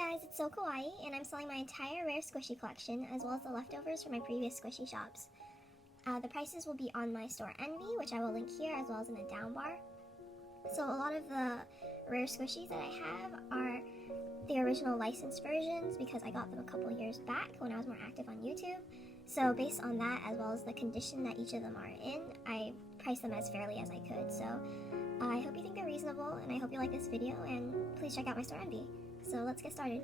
guys, it's So Kawaii, and I'm selling my entire rare squishy collection, as well as the leftovers from my previous squishy shops. The prices will be on my store Envy, which I will link here, as well as in the down bar. So a lot of the rare squishies that I have are the original licensed versions, because I got them a couple years back when I was more active on YouTube. So based on that, as well as the condition that each of them are in, I priced them as fairly as I could. So I hope you think they're reasonable, and I hope you like this video, and please check out my store Envy. So let's get started.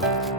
Bye.